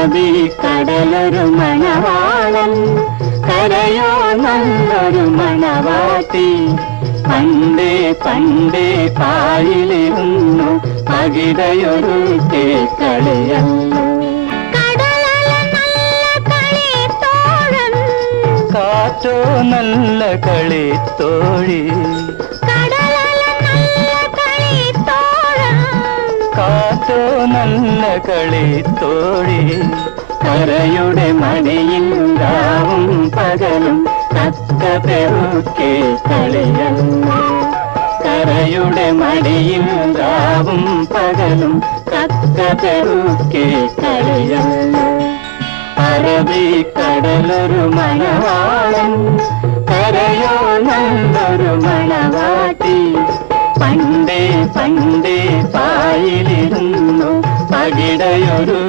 അറബിക്കടലൊരു മണവാളൻ, കരയോ നല്ലൊരു മണവാട്ടി. പണ്ടേ പണ്ടേ പായിലിരുന്നു പകിടയൊരു കളിയല്ലോ. കാറ്റോ നല്ല കളിത്തോഴി, കാറ്റോ നല്ല കളിത്തോഴി. കരയുടെ മടിയിൽ രാവും പകലും തക്ക പെറുക്കെ കളിയല്ലോ. കരയുടെ മടിയിൽ രാവും പകലും തക്ക പെറുക്കെ കളിയല്ലോ. അറബിക്കടലൊരു മണവാളൻ, കരയോ നല്ലൊരു മണവാട്ടി. പണ്ടേ പണ്ടേ പായിലിരുന്നു പകിടയൊരു